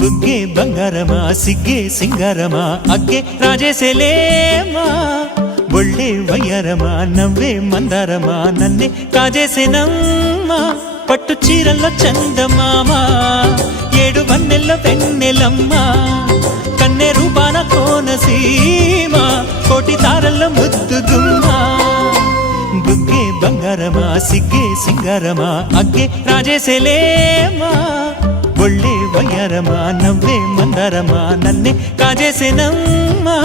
బుగ్గే బంగారమా సిగ్గే సింగారమా అగ్గే రాజేసేలేమా ఒళ్ళే వయ్యారమా నవ్వే మందారమా నన్నే కాజేసేనమ్మా పట్టు చీరల్లో చందమామా ఏడు వన్నెల్లో పెన్నెలమ్మా కన్నె రూపాన కోనసీమ కోటి తారల్లో ముద్దుగుమ్మా బుగ్గే బంగారమా సిగ్గే సింగారమా అగ్గే రాజేసేలేమా ఒళ్ళే వయ్యారమా నవ్వే మందారమా నన్నే కాజేసేనమ్మా